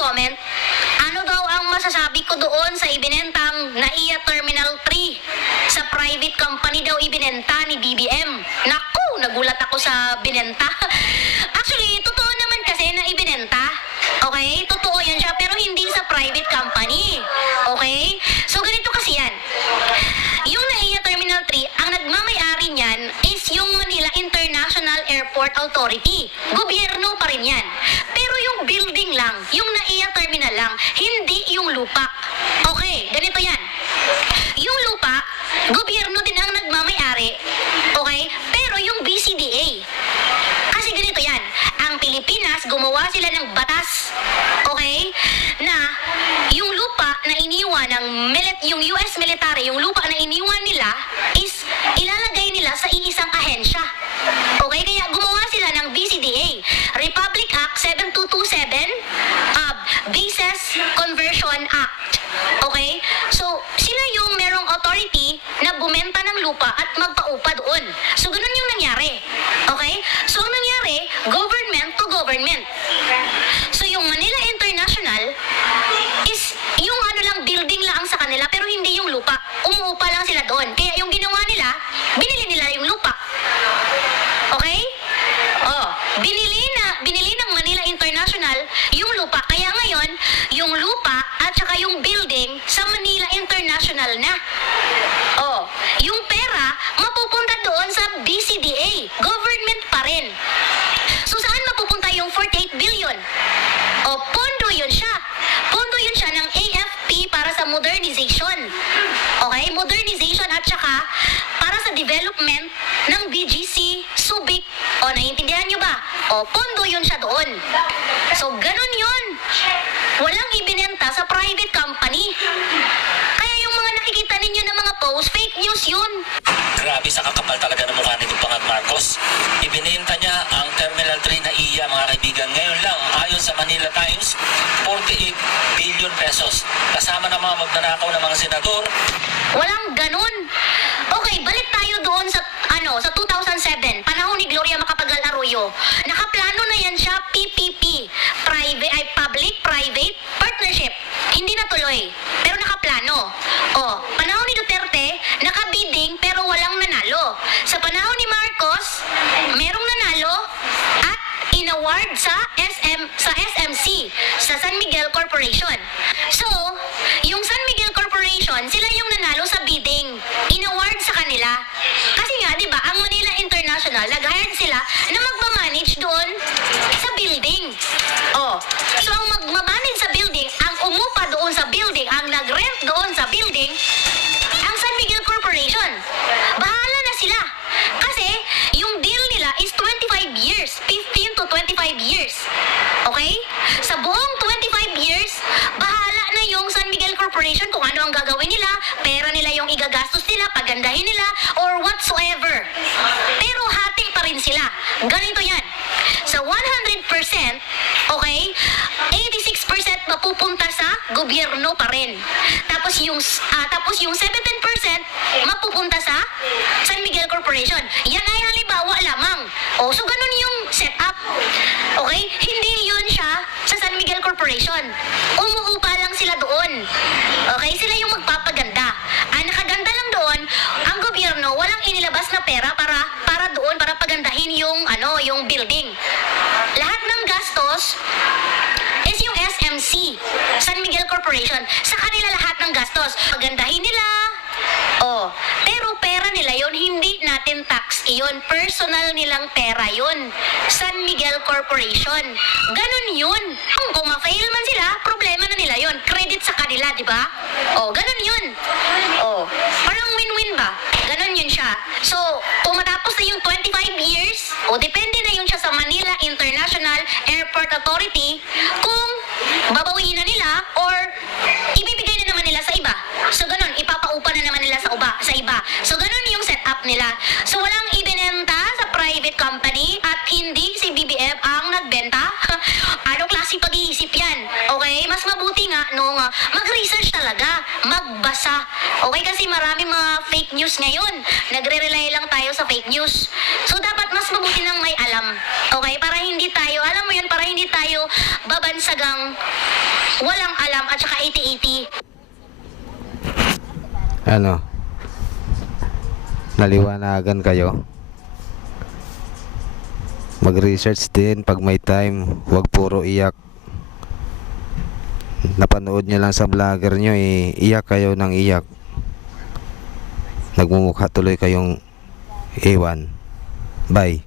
nag-comment, ano daw ang masasabi ko doon sa ibinentang NAIA Terminal 3? Sa private company daw ibinenta ni BBM. Naku, nagulat ako sa binenta. Actually, totoo naman kasi na ibinenta. Okay? Totoo yan siya, pero hindi sa private company. Okay? So, ganito kasi yan. Yung NAIA Terminal 3, ang nagmamay-ari niyan is yung Manila International Airport Authority. Gobyerno pa rin yan. Pero yung building lang, yung NAIA Terminal lang, hindi yung lupa. Okay, ganito yan. Yung lupa, gobyerno din ang nagmamay-ari. Okay? Pero yung BCDA. Kasi ganito yan. Ang Pilipinas, gumawa sila ng batas. Okay? Na yung lupa na iniwan ng yung US military, yung lupa na iniwan nila is ilalagay nila sa iisang ahensya. Okay? Kaya gumawa sila ng BCDA, Republic Act 7227, Bases Conversion Act. Okay? So, sila yung merong authority na bumenta ng lupa at magpaupa doon. So, ganun yung nangyari. Okay? So, ang nangyari, government to government. So, yung Manila International is yung ano lang, building lang sa kanila, pero hindi yung lupa. Umuupa lang sila doon. Kaya yung ginawa nila, binili nila yung lupa. Okay? Oh, binili ng Manila International yung lupa. Kaya ngayon, yung lupa at saka yung building sa Manila International na. Oh, yung pera mapupunta doon sa BCDA. Government pa rin. So saan mapupunta yung 48 billion? O, pondo yun siya. Pondo yun siya ng AFP para sa modernization. Okay? Modernization at saka para sa development ng BGC, Subic. O, naiintindihan nyo ba? O, pondo yun siya doon. So, ganun yun. Walang ibinenta sa private company. Kaya yung mga nakikita ninyo ng mga post, fake news yun. Grabe sa kakapal talaga ng mukha nitong Pangat Marcos. Ibinenta niya ang Terminal 3 na NAIA, mga kaibigan. Ngayon lang, ayon sa Manila Times, 48 billion pesos. Kasama ng mga magnanakaw ng mga senador. Walang ganun. Okay, balik tayo doon sa sa 2007, panahon ni Gloria Macapagal Arroyo. Nakaplano na yan siya, PPP, Public-Private Partnership. Hindi natuloy, pero nakaplano. O, panahon ni Duterte, nakabidding pero walang nanalo. Sa panahon ni Marcos, merong nanalo at inaward sa SMC, sa San Miguel Corporation. So, yung San Miguel Corporation, sila yung nanalo sa bidding. Inaward sa kanila. Kasi nga, di ba, ang Manila International, nag-hired sila na magmamanage doon sa building. Oh, so ang magmamanage sa building, ang umupa doon sa building, ang nag-rent doon sa building, ang San Miguel Corporation. Bahala na sila. Kasi, yung deal nila is 25 years, 15 to 25 years. Okay? Sa buong 25 years, bahala na yung San Miguel Corporation kung ano ang gagawin nila, pera nila yung igagastos nila, pagandahin nila, or whatsoever. Pero hati pa rin sila. Ganito yan. Sa 100%, okay, 86% mapupunta sa gobyerno pa rin. Tapos yung 17% mapupunta sa San Miguel Corporation. Yan ay halimbawa lamang. O, so ganun yung setup. Okay? Hindi yun siya sa San Miguel Corporation. Umuupa lang sila doon. Okay? Sila yung magpapaganda. Ang nakaganda lang doon, ang gobyerno walang inilabas na pera para doon, para pagandahin yung building. Lahat ng gastos is yung SMC, San Miguel Corporation. Sa kanila lahat ng gastos. Pagandahin nila. Oh, pero pera nila yon, hindi natin tax iyon. Personal nilang pera yon. San Miguel Corporation. Ganun yun. Kung ma-fail man sila, problema na nila yon. Credit sa kanila, di ba? Oh, ganun yun. Oh, parang win-win ba? Ganun yun siya. So, kung matapos na yung 25 years, depende na yun siya sa Manila International Airport Authority kung babawiin na nila or ibibigay na naman nila sa iba. So, ganun, ipapaupa na naman nila sa iba. So, ganun yung setup nila. So, walang ibinenta sa private company at hindi si BBM ang nagbenta. Anong klase pag-iisip yan? Okay? Mas mabuti nga nung mag-research talaga, magbasa. Okay? Kasi marami mga fake news ngayon. Nagre-rely lang tayo sa fake news. So, dapat mas mabuti nang may alam. Okay? Para hindi tayo, alam mo yun, para hindi tayo babansagang walang alam at saka 80-80. Ano? Naliwanagan kayo? Mag-research din pag may time, huwag puro iyak. Napanood nyo lang sa vlogger nyo iyak kayo ng iyak. Nagmumukha tuloy kayong ewan. Bye.